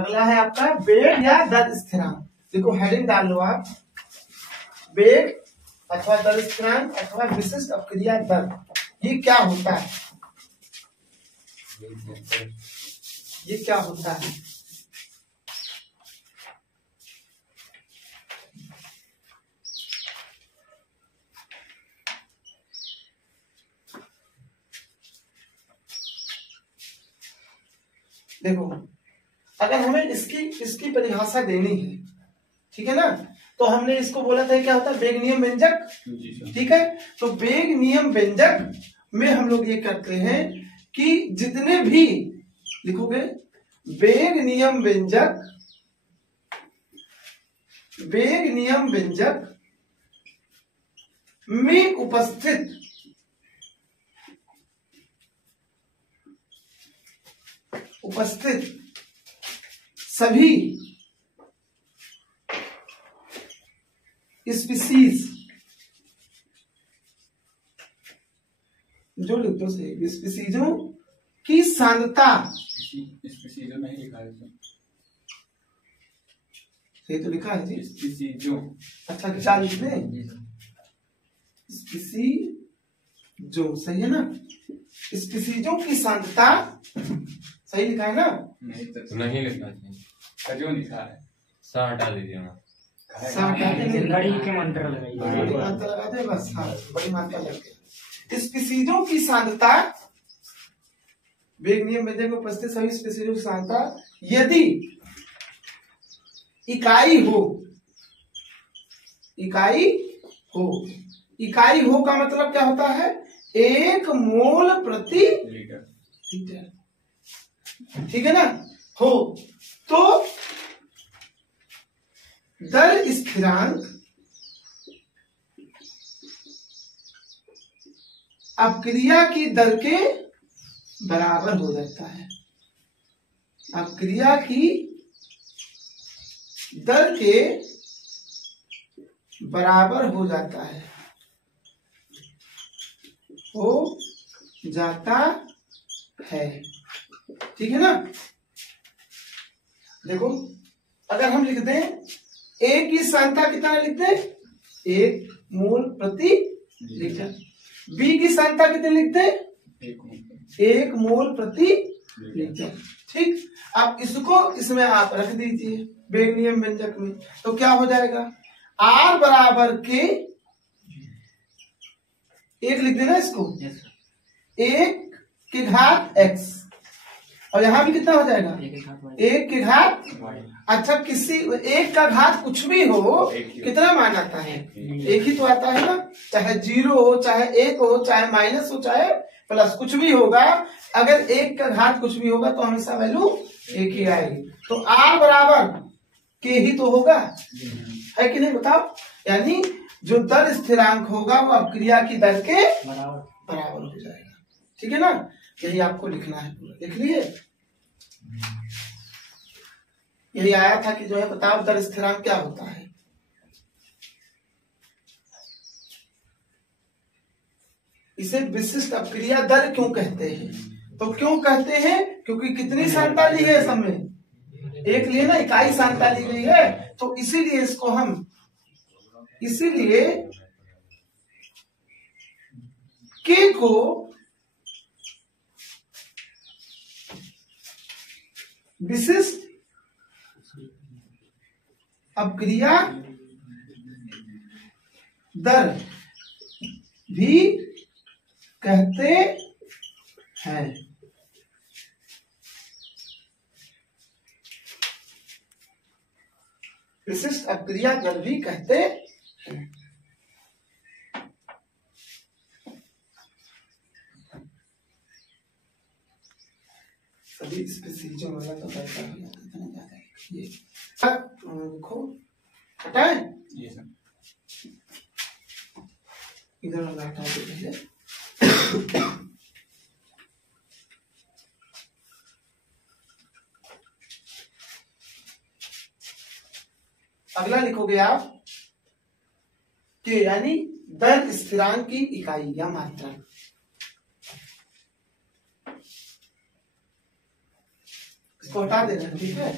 अगला है आपका वेग या दर स्थिरांक। देखो हेडिंग डाल लो आप, वेग अथवा दर स्थिरांक अथवा विशिष्ट अपक्रिया दर, ये क्या होता है? ये क्या होता है? देखो अगर हमें इसकी परिभाषा देनी है, ठीक है ना, तो हमने इसको बोला था क्या होता है, वेग नियम व्यंजक। ठीक है, तो वेग नियम व्यंजक में हम लोग ये करते हैं कि जितने भी लिखोगे वेग नियम व्यंजक, वेग नियम व्यंजक में उपस्थित सभी स्पीसीज, जो लिख दो से स्पीसीजों की सांद्रता, स्पीसीजों नहीं लिखा है, ये तो लिखा है जी स्पीसीजों। अच्छा क्या लिख दें, स्पीसीजों, सही है ना, स्पीसीजों की सांद्रता, सही लिखा है ना? नहीं लिखा है, जो लिखा है सा हटा दीजिए ना, बड़ी के मंत्र लगाइए, बड़ी मात्रा लगाते हैं बस। हाँ, बड़ी मात्रा लगती है। स्पीसीजों की सांद्रता, वेग नियम व्यंजक में उपस्थित सभी स्पीसीजों की सांद्रता यदि इकाई हो, इकाई हो का मतलब क्या होता है, 1 मोल प्रति लीटर, ठीक है ना, हो तो दर स्थिरांक अपक्रिया की दर के बराबर हो जाता है, अपक्रिया की दर के बराबर हो जाता है, हो जाता है, ठीक है ना। देखो अगर हम लिख दें ए की सांद्रता कितना लिख दें, 1 मोल प्रति लीटर, बी की सांद्रता कितने लिख दें, 1 मोल प्रति लीटर, ठीक। अब इसको इसमें आप रख दीजिए वेग नियम व्यंजक में, तो क्या हो जाएगा, R बराबर के 1 लिख देना इसको, 1 की घात x, और यहां भी कितना हो जाएगा, 1 की घात। अच्छा किसी 1 का घात कुछ भी हो, कितना मान आता है, 1 ही तो आता है ना, चाहे 0 हो, चाहे 1 हो, चाहे माइनस हो, चाहे प्लस, कुछ भी होगा, अगर 1 का घात कुछ भी होगा तो हमेशा वैल्यू 1 ही आएगी। तो R बराबर के ही तो होगा, है कि नहीं, बताओ। यानी जो दर स्थिरांक होगा वो अपक्रिया की दर के बराबर हो जाएगा, ठीक है ना। यही आपको लिखना है, पूरा लिख लिए। यही आया था कि जो है बताओ दर स्थिरांक क्या होता है। इसे विशिष्ट अपक्रिया दर क्यों कहते हैं, तो क्यों कहते हैं, क्योंकि कितनी सांद्रता ली है सब में, 1 लिए ना, इकाई सांद्रता ली गई है, तो इसीलिए इसको हम, इसीलिए के को विशिष्ट अपक्रिया दर भी कहते हैं। विशिष्ट अपक्रिया दर भी कहते हैं। सभी स्पीसीजों वाला तो करता है, इतना ज्यादा ये देखो हटाए, इधर वाला हटा दो पहले। अगला लिखोगे आप कि यानी दर स्थिरांक की इकाई या मात्रा, इसको हटा देना, ठीक है।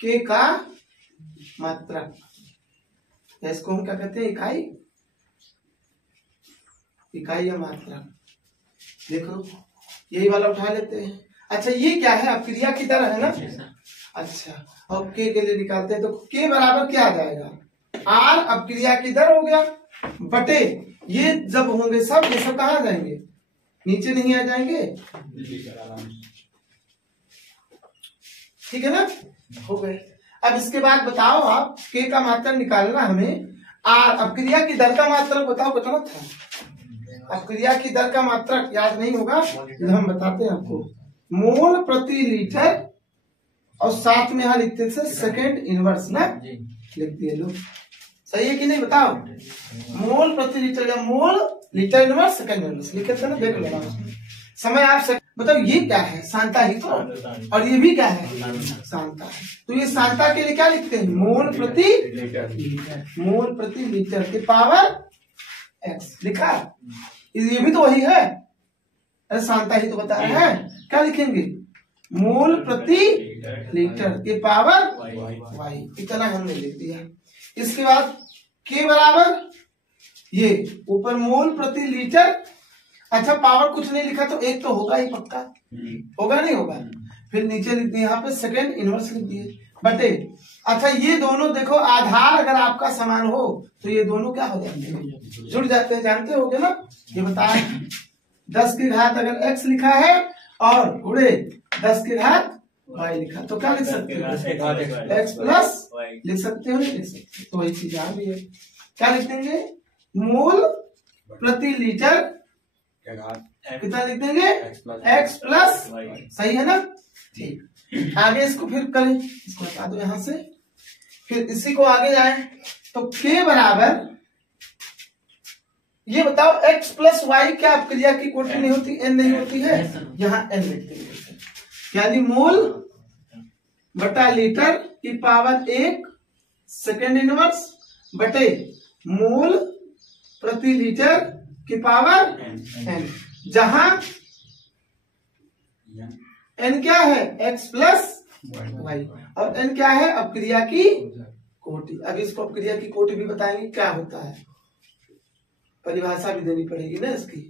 के का मात्रक, इसको हम क्या कहते हैं? इकाई, इकाई या मात्रक। देखो यही वाला उठा लेते हैं। अच्छा ये क्या है? अब क्रिया की दर है ना। अच्छा अब के लिए निकालते हैं तो के बराबर क्या आ जाएगा? आर। अब क्रिया की दर हो गया बटे ये जब होंगे सब, ये सब कहाँ जाएंगे? नीचे नहीं आ जाएंगे। ठीक है ना, हो गए। अब इसके बाद बताओ आप, के का मात्रक निकालना हमें। आर। अब क्रिया की दर का मात्रक बताओ कितना था? अब क्रिया की दर का मात्रक याद नहीं होगा तो हम बताते हैं आपको। मोल प्रति लीटर और साथ में यहाँ लिखते थे सेकेंड इनवर्स ना, लिख दिए लोग। सही है कि नहीं बताओ? मोल प्रति लीटर या mole litre inverse second inverse लिखे थे ना, देख लेना समय आप बताओ। ये क्या है? सांता ही तो, और ये भी क्या है? सांता है। तो ये सांता के लिए क्या लिखते हैं? मोल प्रति लीटर, मोल प्रति लीटर के पावर एक्स लिखा। ये भी तो वही है, अरे सांता ही तो बता रहा है। क्या लिखेंगे? मोल प्रति लीटर के पावर वाई, इतना हमने लिख दिया। इसके बाद के बराबर ये ऊपर मोल प्रति लीटर। अच्छा पावर कुछ नहीं लिखा तो एक तो होगा ही पक्का, होगा नहीं होगा? फिर नीचे लिख दिए यहाँ पे सेकेंड इनवर्स लिख दिए बटे। अच्छा ये दोनों देखो, आधार अगर आपका समान हो तो ये दोनों क्या हो जाते हैं? जुड़ जाते हैं। जानते होगे ना, ये बताया 10 की घात अगर x लिखा है और गुणे 10 की घात y लिखा तो क्या लिख सकते हो? x प्लस लिख सकते हो, नहीं लिख सकते? तो वही चीज यहाँ भी है। क्या लिख देंगे? मोल प्रति लीटर कितना लिख देंगे? x plus. सही है ना? ठीक। आगे इसको फिर करें, इसको हटा दो यहां से, फिर इसी को आगे जाए तो k बराबर ये बताओ x प्लस वाई क्या क्रिया की कोटि नहीं होती? n नहीं होती है, यहाँ n लिख देंगे। यानी मोल बटा लीटर की पावर 1 सेकेंड इनवर्स बटे मोल प्रति लीटर की पावर n, जहां n क्या है? x प्लस वाई, और n क्या है? अब क्रिया की कोटि। अब इसको अब क्रिया की कोटि भी बताएंगे क्या होता है, परिभाषा भी देनी पड़ेगी ना इसकी।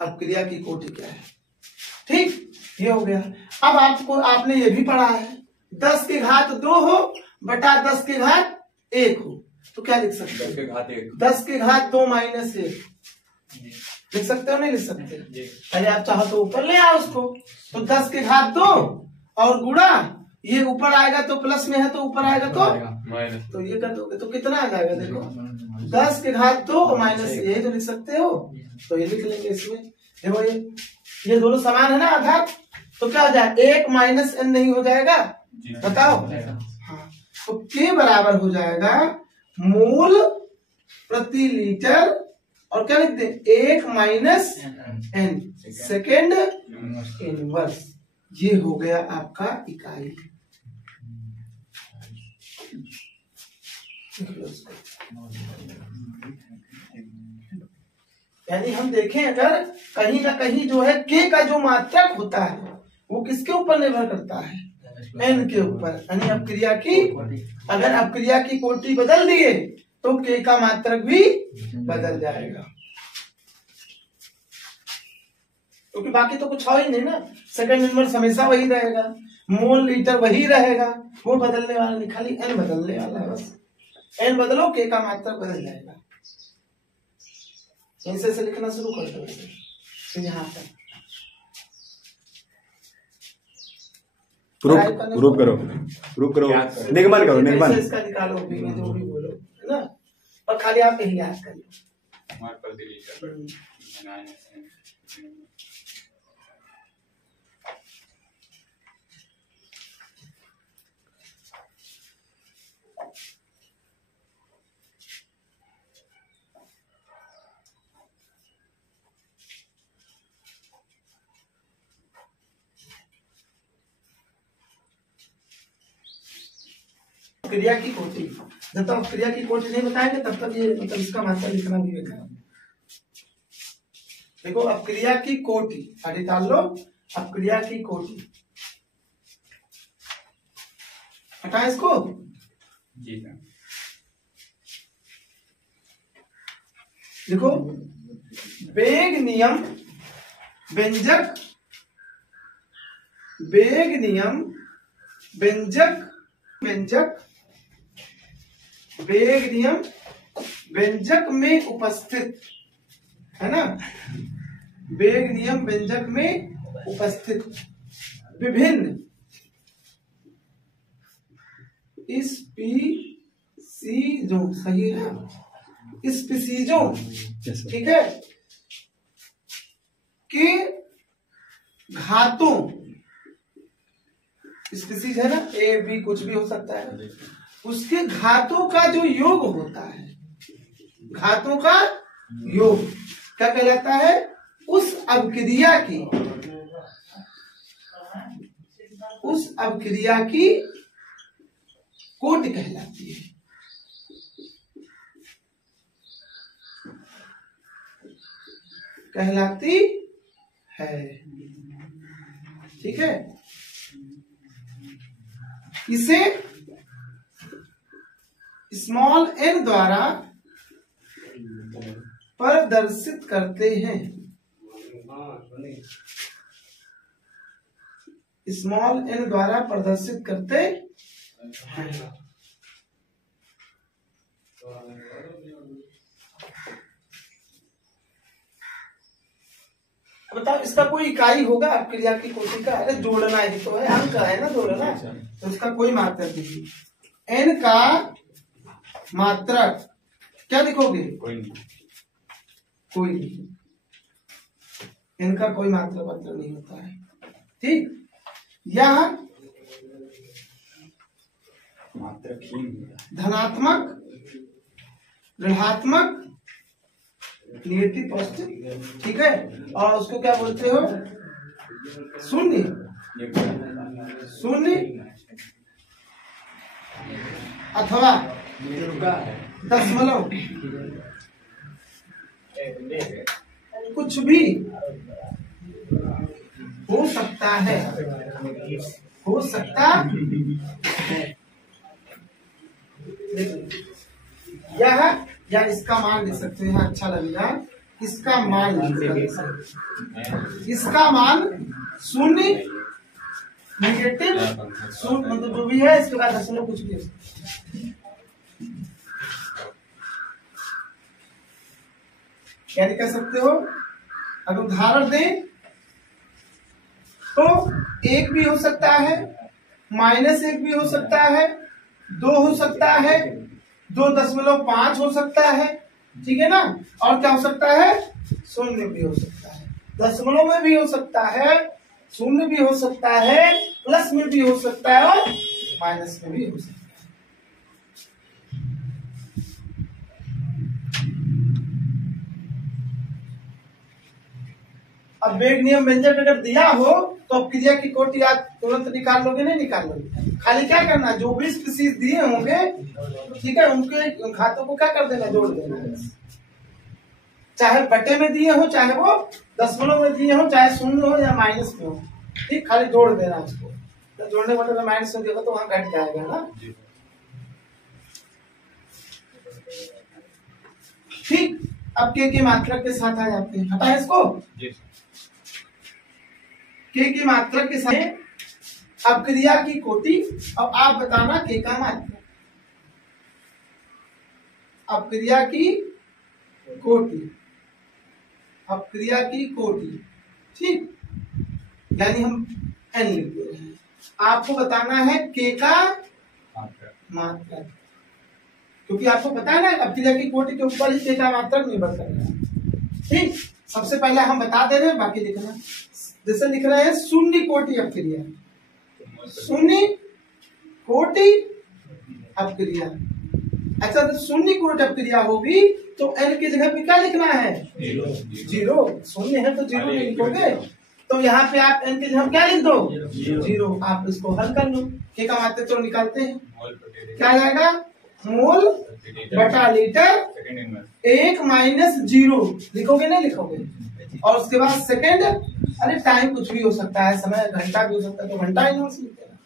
अब क्रिया की कोटि क्या है? ठीक, ये हो गया। अब आपको आपने ये भी पढ़ा है 10 की घात 2 हो बटा 10 की घात 1 हो तो क्या लिख सकते हैं? 10 की घात 2 माइनस 1 लिख सकते हो, नहीं लिख सकते? अरे आप चाहो तो ऊपर ले आओ उसको, तो 10 की घात 2 और गुणा ये ऊपर आएगा तो प्लस में है तो ऊपर आएगा तो ये कर दोगे तो कितना आ जाएगा? देखो 10 की घात 2 माइनस ये तो लिख सकते हो, तो ये लिख लेंगे इसमें। देखो ये दोनों समान है ना आधार, तो क्या हो जाएगा? 1 माइनस n नहीं हो जाएगा? बताओ। हाँ, तो k बराबर हो जाएगा मोल प्रति लीटर और क्या लिखते हैं? 1 माइनस n सेकेंड इनवर्स। ये हो गया आपका इकाई। यानी हम देखें अगर कहीं ना कहीं जो है के का जो मात्रक होता है वो किसके ऊपर निर्भर करता है? n के ऊपर। यानी अब क्रिया की, अगर आप क्रिया की कोटि बदल दिए तो के का मात्रक भी बदल जाएगा, क्योंकि बाकी तो कुछ हो ही नहीं ना। सेकंड इनवर्स हमेशा वही रहेगा, मोल लीटर वही रहेगा, वो बदलने वाला नहीं, खाली n बदलने वाला है बस। n बदलो के का मात्रक बदल जाएगा। ऐसे से लिखना शुरू कर दो, फिर यहाँ तक प्रूफ करो, निगमन करो, निगमन इसका निकालो, जो भी बोलो है ना, और खाली आप यही याद कर लो। क्रिया की कोटि, जब तक क्रिया की कोटि नहीं बताएंगे तब तक ये मतलब इसका मात्रा लिखना भी बेकार है। देखो अपक्रिया की कोटि, आगे डाल लो अपक्रिया की कोटि, हटा इसको। जी सर। देखो वेग नियम व्यंजक, वेग नियम व्यंजक, व्यंजक वेग नियम व्यंजक में उपस्थित है ना, वेग नियम व्यंजक में उपस्थित विभिन्न स्पीसीजों, सही है स्पीसीजों, ठीक है, के घातों, स्पीसीज है ना, ए बी कुछ भी हो सकता है, उसके घातों का जो योग होता है, घातों का योग क्या कहलाता है, उस अवक्रिया की, उस अवक्रिया की कोटि कहलाती है। कहलाती है, ठीक है। इसे स्मॉल n द्वारा प्रदर्शित करते हैं, स्मॉल n द्वारा प्रदर्शित करते हैं। बताओ इसका कोई इकाई होगा अपक्रिया की कोटि का? अरे जोड़ना ही तो है, अंक है ना जोड़ना, तो इसका कोई मात्रक नहीं। n का मात्रक क्या लिखोगे? कोई नहीं, n का कोई मात्रक नहीं होता है, ठीक। यह धनात्मक, ऋणात्मक, निगेटिव, पॉजिटिव, ठीक है, और उसको क्या बोलते हो? शून्य, शून्य अथवा दशमलव, कुछ भी हो सकता है, हो सकता है। यह या इसका मान लिख सकते हैं, अच्छा लगेगा, इसका मान लिख सकते हैं, इसका मान शून्य, निगेटिव, शून्य मतलब जो भी है, इसके बाद दशमलव कुछ भी। क्या कह सकते हो? अगर उदाहरण दें तो 1 भी हो सकता है, -1 भी हो सकता है, 2 हो सकता है, 2.5 हो सकता है, ठीक है ना, और क्या हो सकता है? शून्य भी हो सकता है, दशमलव में भी हो सकता है, शून्य भी हो सकता है, प्लस में भी हो सकता है, और माइनस में भी हो सकता है। अब वेग नियम व्यंजक अगर दिया हो तो अपक्रिया की कोटि आज तुरंत निकाल लोगे? नहीं निकाल लोगे, खाली क्या करना, जो भी स्पीसीज दिए होंगे, ठीक है, उनके घातों को क्या कर देना, जोड़ देना, चाहे बटे में दिए हो, चाहे वो दशमलव में दिए हो, चाहे शून्य हो या माइनस में हो, ठीक, खाली जोड़ देना उसको। तो जोड़ने मतलब माइनस में देगा तो वहां घट जाएगा ना, ठीक। अब के मात्रक के साथ आ जाते हैं, हटा इसको, के मात्रक के साथ अपक्रिया की कोटि। अब आप बताना के का मात्रक, अपक्रिया की कोटि, अपक्रिया की कोटि, ठीक, यानी हम n लिख दे रहे हैं, आपको बताना है के का मात्रक, क्योंकि आपको पता है ना अपक्रिया की कोटि के ऊपर ही के का मात्रक निर्भर कर रहा है, ठीक। सबसे पहले हम बता दे रहे हैं, बाकी लिखना, जैसे लिख रहे हैं शून्य कोटि अपक्रिया, शून्य कोटि अपक्रिया। अच्छा, तो शून्य कोटि अपक्रिया होगी तो n की जगह पे क्या लिखना है? 0। शून्य है तो 0 नहीं लिखोगे, तो यहाँ पे आप n की जगह क्या लिख दो? 0। आप इसको हल कर लो, के का मात्रक तो निकालते हैं, क्या आ जाएगा? मोल बटा लीटर, सेकंड इनवर्स, 1 माइनस 0 लिखोगे नहीं लिखोगे, और उसके बाद सेकंड, अरे टाइम कुछ भी हो सकता है, समय घंटा भी हो सकता है तो घंटा इनवर्स लिख देना,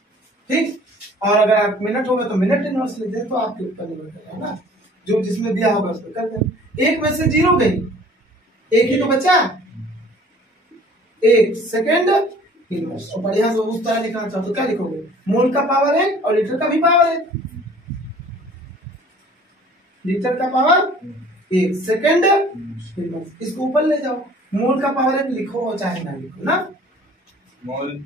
ठीक। और अगर आप मिनट होगा तो मिनट इनवर्स लिख देना, तो आपके ऊपर निर्भर करेगा ना, जो जिसमें दिया होगा उसको कर देना। 1 में से 0 गई, 1 ही तो बचा, 1 सेकंड इनवर्स। और बढ़िया से उस तरह लिखना चाहो तो क्या लिखोगे, मोल का पावर 1 और लीटर का भी पावर 1, लीटर का पावर 1 सेकंड इनवर्स, इसको ऊपर ले जाओ, मोल का पावर 1 लिखो और चाहे ना लिखो ना, mole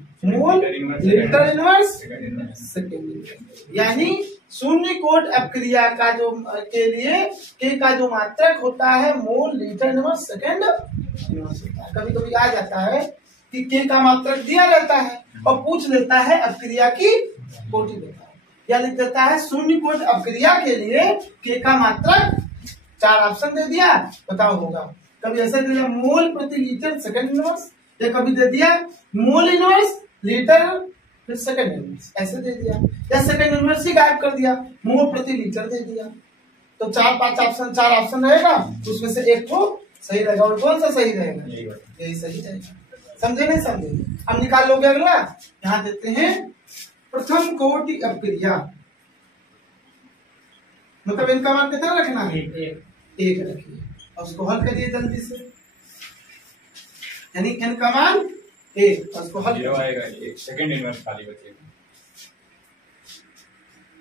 litre inverse second inverse. यानी शून्य कोट अपक्रिया का जो के लिए के का जो मात्रक होता है mole litre inverse second inverse होता है। कभी कभी आ जाता है कि के का मात्रक दिया रहता है और पूछ लेता है अपक्रिया की कोटि देता है, या लिख देता है शून्य कोट अपक्रिया के लिए के का मात्रक, 4 ऑप्शन दे दिया, बताओ होगा। कभी ऐसे दे दिया मोल प्रति लीटर सेकंड इनवर्स, या कभी दे दिया मोल इनवर्स लीटर फिर सेकंड इनवर्स, ऐसे दे दिया, या सेकंड इनवर्स ही गायब कर दिया, मोल प्रति लीटर दे दिया। तो 4-5 ऑप्शन, 4 ऑप्शन रहेगा, उसमें से एक तो सही रहेगा, और कौन सा सही रहेगा, यही सही रहेगा। समझे नहीं समझे? अब निकाल लोगे अगला, यहाँ देते हैं प्रथम कोटि अपक्रिया, मतलब इनका मान कितना रखना है, 1 रखिए, और उसको हल करिए जल्दी से, यानी n का मान 1 और उसको हल 0 आएगा, एक सेकंड इनवर्स खाली बचेगा,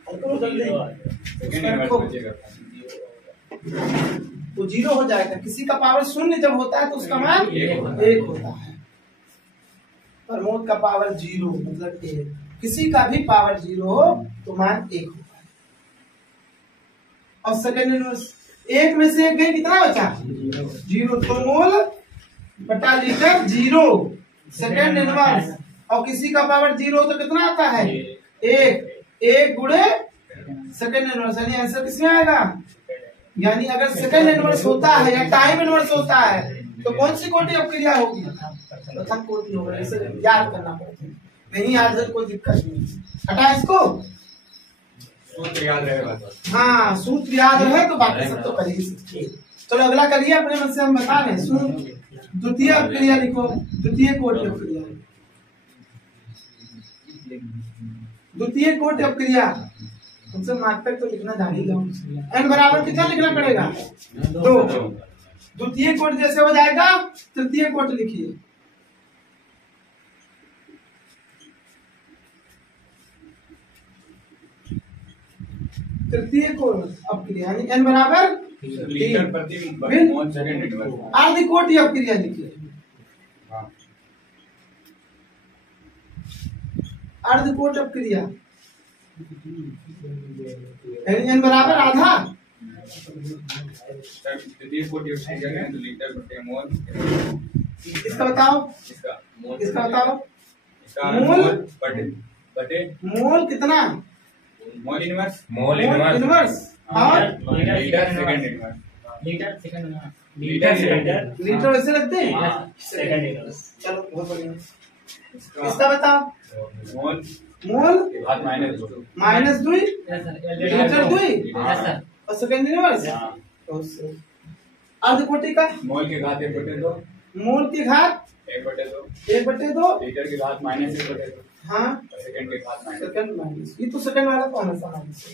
सेकंड इनवर्स बचेगा, वो 0 हो जाएगा। किसी का पावर 0 जब होता है तो उसका मान 1 होता है, प्रमोद का पावर 0 मतलब 1, किसी का भी पावर 0 हो तो मान 1 होता है। और सेकंड इनवर्स 1 में से 1 गई, कितना बचा 0, तो मोल बटा लीटर 0 सेकंड इनवर्स, और किसी का पावर 0 तो कितना आता है 1 गुणे सेकंड इनवर्स, यानी आंसर किसमें आएगा, यानी अगर सेकंड इनवर्स होता है या टाइम इनवर्स होता है तो कौन सी कोटि अपक्रिया होगी, प्रथम कोटि होगा। इसे याद करना पड़ता है, नहीं याद है कोई दिक्कत नहीं, हटा इसको, सूत्र याद रहेगा, हाँ सूत्र याद रहे तो बाकी सब तो कर ही सकते। चलो अगला करिए, अपने मन से हम बता रहे सूत्र। द्वितीय अपक्रिया लिखो, द्वितीय कोटि अपक्रिया, द्वितीय कोटि अपक्रिया, तुमसे मात्रक तो लिखना जान ही लो। n बराबर कितना लिखना पड़ेगा 2, द्वितीय कोटि जैसे हो जाएगा तृतीय कोटि लिखिए, तृतीय कोटि अपक्रिया, यानी n बराबर लीटर प्रति मोल सेकंड इनवर्स, अर्ध कोटि अपक्रिया लिखिए, अर्ध कोटि अपक्रिया, n बराबर आधा, तृतीय कोटि अपक्रिया है तो लीटर प्रति मोल, इसका बताओ, इसका बताओ, मोल बटे मोल कितना, मोल इनवर्स, मोल इनवर्स, और litre second inverse, litre second litre वैसे रखते हैं, सेकंड इनवर्स। चलो बहुत बढ़िया। इसका बताओ, मोल मोल -2 -2 लीटर 2 और सेकंड इनवर्स, अर्ध कोटि का मोल के घात 1/2, मोल की घात 1/2, 1/2, लीटर की घात -1/2, हाँ और सेकंड के घात -, सेकंड माइनस, ये तो सेकंड वाला तो हमेशा माइनस है।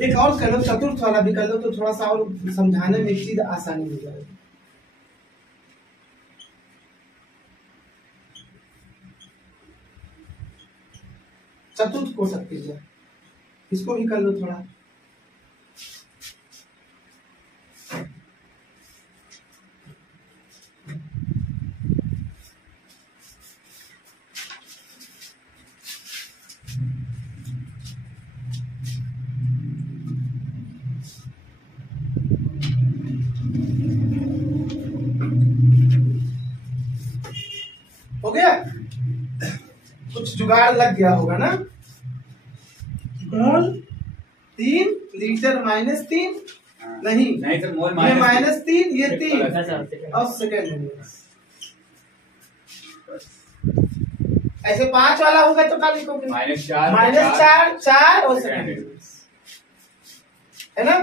एक और कर लो, चतुर्थ वाला भी कर लो तो थोड़ा सा और समझाने में एक चीज आसानी हो जाएगी। चतुर्थ को सकती है, इसको भी कर लो थोड़ा, हो गया, कुछ जुगाड़ लग गया होगा ना। मोल 3 लीटर -3 नहीं नहीं सर, मोल ये -3 ये 3 अच्छा, और सेकंड इनवर्स, ऐसे 5 वाला होगा तो क्या लिखोगे? -4 -4 और सेकंड इनवर्स, है ना।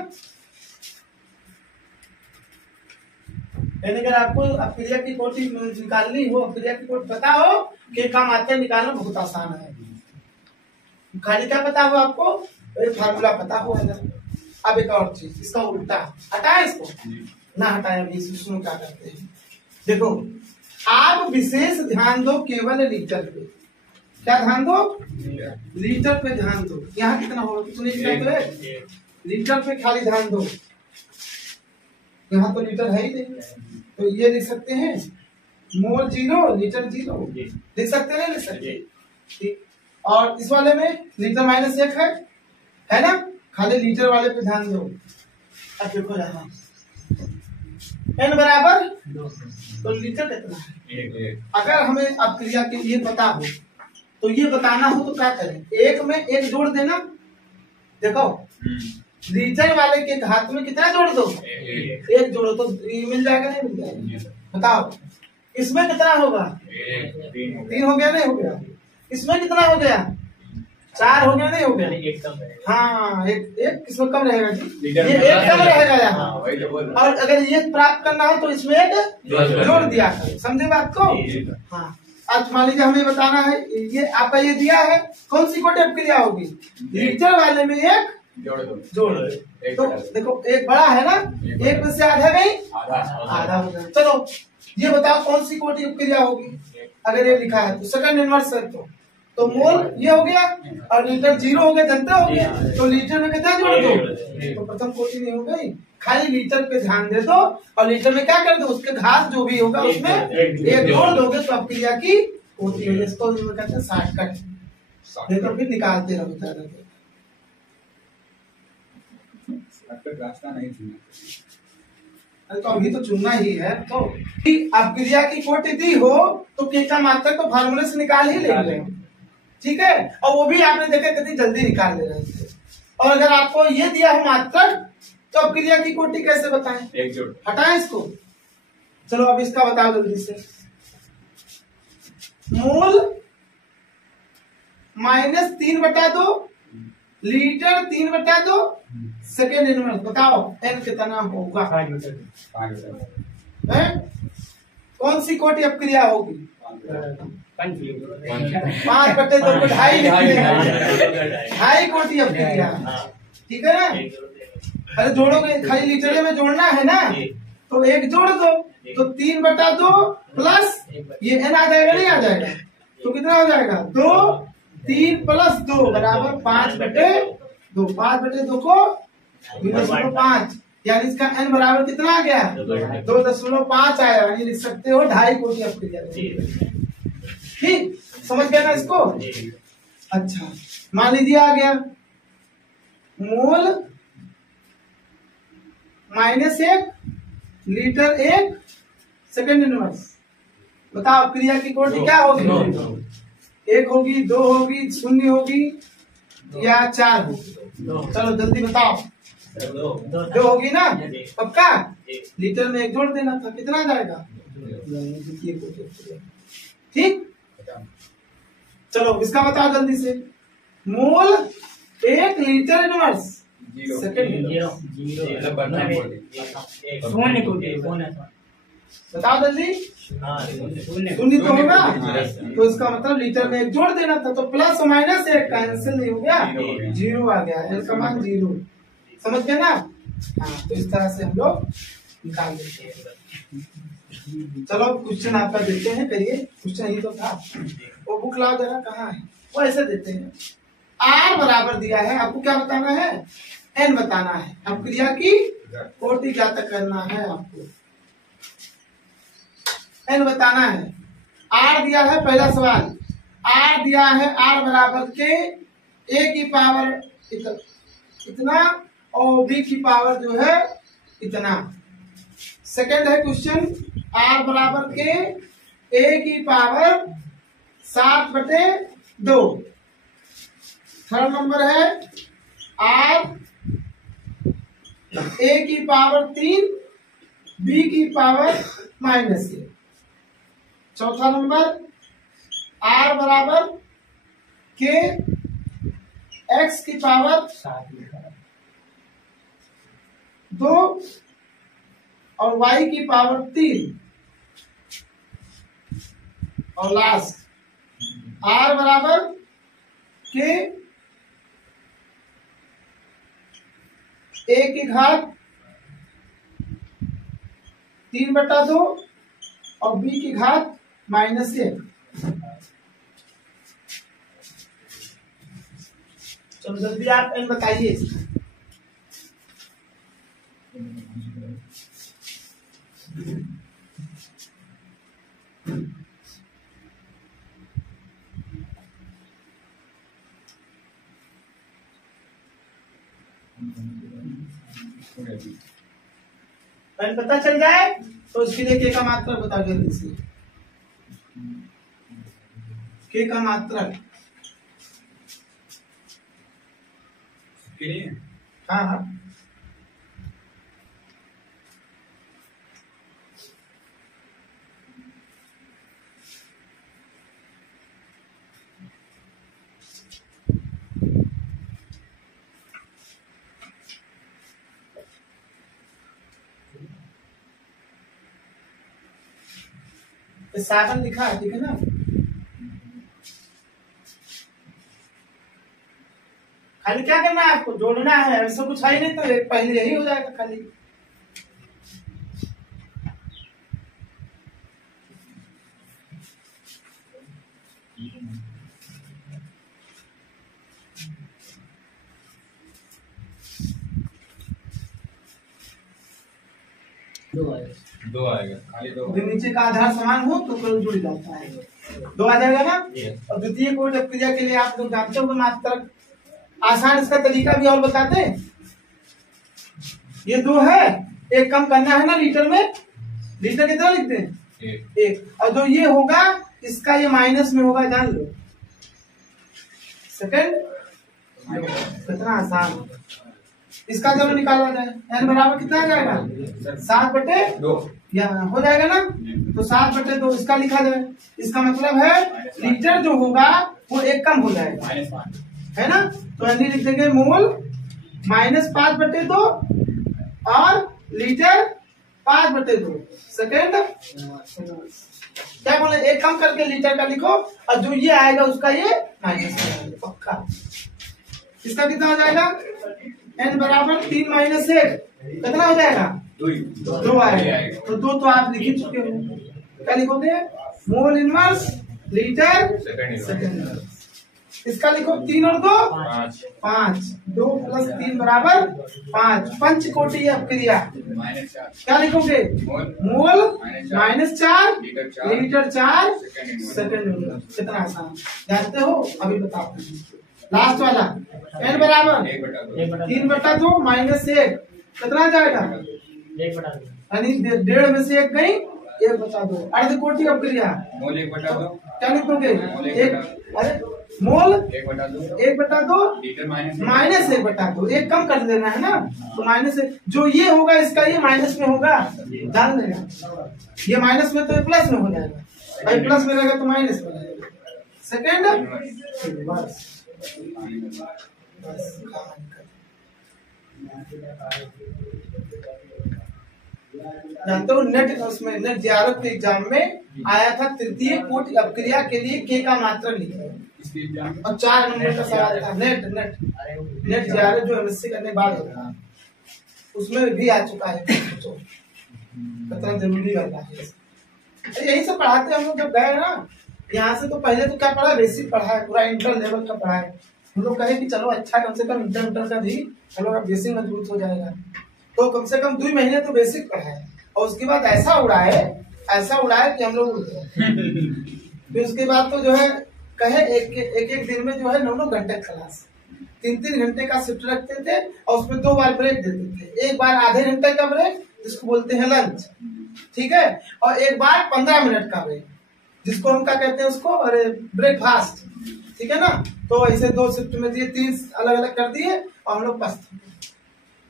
यानी अगर आपको क्रिया की कोटि निकालनी हो, क्रिया की कोटि पता हो कि का मात्रा निकालना बहुत आसान है। खाली क्या पता हो आपको? फार्मूला पता हो अगर। अब एक और चीज, इसका उल्टा हटाए, इसको ना हटाए, अभी सुनो क्या करते हैं। देखो आप विशेष ध्यान दो केवल लीटर पे। क्या ध्यान दो? लीटर पे ध्यान दो। यहाँ कितना होगा? कितने लीटर पे? लीटर पे खाली ध्यान दो। यहाँ तो लीटर है ही नहीं, तो ये लिख सकते हैं मोल 0 लीटर 0 लिख सकते हैं, लिख सकते हैं, ठीक। और इस वाले में लीटर -1 है ना। खाली लीटर वाले पे ध्यान दो। अब देखो यहाँ n बराबर 2, तो लीटर कितना है? अगर हमें अब क्रिया के लिए पता हो तो ये बताना हो तो क्या करें? 1 में 1 जोड़ देना। देखो लीटर वाले के घात में कितना जोड़ दो? 1 जोड़ो तो मिल जाएगा, नहीं मिल जाएगा? बताओ इसमें कितना होगा? 3 हो गया, नहीं हो गया? इसमें कितना हो गया? 4 हो गया, नहीं हो गया? एक कम है। हाँ, एक किसमें कम रहेगा जी? ये 1 कम रहेगा यहाँ। और अगर ये प्राप्त करना हो तो इसमें 1 जोड़ दिया करो। समझे बात को? हाँ। आज मान लीजिए हमें बताना है, ये आपका ये दिया है, कौन सी कोटि क्रिया होगी? लीटर वाले में 1 जोड़ तो देखो 1 बड़ा है ना, 1 में से आधा नहीं, आधा हो गया। चलो ये बताओ कौन सी कोटि क्रिया होगी? अगर ये लिखा है तो सेकंड इनवर्स है, तो मोल ये हो गया और लीटर 0 हो गया, जनता हो गया। तो लीटर में कितना जोड़ दो? तो प्रथम कोटि नहीं हो गई, खाली लीटर पे ध्यान दे दो और लीटर में क्या कर दो? उसके घात जो भी होगा उसमें 1 जोड़ दोगे तो अब क्रिया की कोटि हो। इसको कहते हैं शॉर्टकट, नहीं तो फिर निकालते रहो। रास्ता नहीं चुना, अरे तो अभी तो चुनना ही है। तो अब क्रिया की कोटि दी हो तो के का मात्रक तो फार्मूले से निकाल ही लेंगे, ठीक है। और वो भी आपने देखा कितनी जल्दी निकाल ले रहे थे। और अगर आपको ये दिया हो मात्रक तो अब क्रिया की कोटि कैसे बताएं? 1 जोड़ हटाएं इसको। चलो अब इसका बताओ जल्दी से। मोल -3/2 लीटर 3/2 सेकेंड इनवर्स। बताओ n कितना होगा? 5 कौन सी कोटि अब क्रिया होगी? 5/2 को 2.5 2.5 कोटि अब क्रिया, ठीक है ना। अरे जोड़ोगे, खाली लीटर में जोड़ना है ना, तो 1 जोड़ दो तो 3/2 प्लस ये n आ जाएगा, नहीं आ जाएगा? तो कितना हो जाएगा? 2 3 + 2 बराबर 5/2। 5/2 को 2.5, यानी इसका n बराबर कितना आ गया? 2.5 आया। यानी लिख सकते हो 2.5 कोटि अब क्रिया। ठीक, समझ गया ना इसको? अच्छा मान लीजिए आ गया मोल -1 लीटर 1 सेकेंड इनवर्स। बताओ क्रिया की कोटि क्या होगी? 1 होगी, 2 होगी, 0 होगी या 4 होगी? चलो जल्दी बताओ। 2 होगी ना, पक्का? लीटर में 1 जोड़ देना था, कितना जाएगा? ठीक, चलो इसका बताओ जल्दी से। मोल 1 लीटर इनवर्स सेकंड बताओ जल्दी। 0 तो होगा, तो इसका मतलब लीटर में 1 जोड़ देना था, तो प्लस और माइनस 1 कैंसिल नहीं हो गया, 0 आ गया। n का मान 0, समझ गए ना? हाँ, तो इस तरह से हम लोग निकाल देते हैं। चलो क्वेश्चन आपका देखते हैं, करिए। क्वेश्चन ये तो था, वो बुक लाओ जरा, कहाँ है? वो ऐसे देते हैं, r बराबर दिया है, आपको क्या बताना है? n बताना है। अब क्रिया की कोटि ज्ञात करना है आपको, n बताना है। r दिया है, पहला सवाल r दिया है, r बराबर के a की पावर इतना और b की पावर जो है इतना। सेकंड है क्वेश्चन, r बराबर के a की पावर 7/2। थर्ड नंबर है r a की पावर 3 b की पावर -1। चौथा नंबर R बराबर के x की पावर 2 और y की पावर 3 और लास्ट R बराबर के a की घात 3/2 और b की घात -1। चलो जल्दी आप n बताइए। n पता चल जाए तो उसके लिए k का मात्रक बता जल्दी से। k का मात्रक हाँ हाँ साधन लिखा है, ठीक है ना। खाली क्या करना है आपको, जोड़ना है, ऐसा कुछ है ही नहीं, तो एक पहले यही हो जाएगा खाली। दो आएगा, खाली दो। नीचे का आधार समान हो तो कल जुड़ जाता है, 2 आ जाएगा ना। और द्वितीय कोटि क्रिया के लिए आप लोग जानते हो मात्रक। आसान इसका तरीका भी और बताते हैं। ये 2 है, एक कम करना है ना लीटर में। लीटर कितना लिखते हैं? 1। और जो ये होगा इसका ये माइनस में होगा, जान लो। सेकंड कितना आसान। इसका जब निकाला जाए n बराबर कितना आ जाएगा? 7/2 यहाँ हो जाएगा ना। तो 7/2 इसका लिखा जाए। इसका मतलब है लीटर जो होगा वो 1 कम हो जाएगा, है ना। तो यानी लिख देंगे मोल -5/2 और लीटर 5/2। सेकेंड क्या बोले, 1 कम करके लीटर का लिखो और जो ये आएगा उसका ये माइनस पक्का। इसका कितना हो जाएगा? n बराबर 3 - 1 कितना हो जाएगा? 2 आएगा। तो 2 तो आप लिख ही चुके हो। क्या लिखोगे? Mole inverse litre second. इसका लिखो 3 और 2 5। 2 + 3 बराबर 5। पंचकोटि अपक्रिया क्या लिखोगे? मोल -4 लीटर 4 सेकेंड। कितना आसान, जानते हो? अभी बताओ। लास्ट वाला n बराबर 3/2 - 1 कितना आ जाएगा? 1/2। यानी 1.5 में से 1 गई, 1/2। अर्धकोटि अपक्रिया मोल 1/2 क्या लिखोगे? मोल 1/2 लीटर -1/2। 1 कम कर देना है ना, तो -1 जो ये होगा इसका ये माइनस में होगा, ध्यान देना। ये माइनस में तो ये प्लस में हो जाएगा, भाई प्लस में रहेगा तो माइनस में रहेगा। सेकेंड जानते हो नेट उसमें नेट JRF के एग्जाम में आया था, तृतीय कोटि अपक्रिया के लिए k का मात्रक लिखा और 4 नंबर का सवाल था। नेट JRF जो MSc करने के बाद होता है उसमें भी आ चुका है। तो कितना जरूरी रहता है, यही सब पढ़ाते हैं हम लोग। जब गए ना यहाँ से तो पहले तो क्या पढ़ा, बेसिक पढ़ा है, पूरा इंटर लेवल का पढ़ा है। हम लोग कहे कि चलो अच्छा कम से कम इंटर का भी हम लोग बेसिक मजबूत हो जाएगा। तो कम से कम 2 महीने तो बेसिक पढ़ा है और उसके बाद ऐसा उड़ाए कि हम लोग उड़ गए। फिर उसके बाद तो जो है कहे एक दिन में जो है 9 घंटे क्लास, 3 घंटे का शिफ्ट रखते थे और उसमें 2 बार ब्रेक देते थे। एक बार आधे घंटे का ब्रेक जिसको बोलते हैं लंच, ठीक है, और एक बार 15 मिनट का ब्रेक जिसको हम क्या कहते हैं उसको, अरे ब्रेकफास्ट, ठीक है ना। तो ऐसे 2 शिफ्ट में दिए, 3 अलग अलग कर दिए और हम लोग बस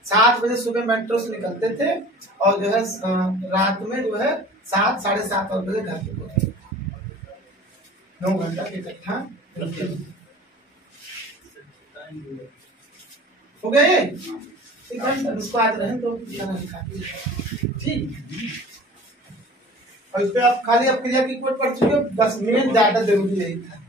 7 बजे सुबह मेट्रो से निकलते थे और जो है रात में जो है 7 - 7:30 बजे घर पे पहुंचे। 9 घंटा के इकट्ठा हो गए। एक घंटा उसको आज रहे तो ठीक। और इस पे आप खाली आप क्रिया की कोट पढ़ चुके हो, 10 मिनट ज्यादा जरूरी नहीं था।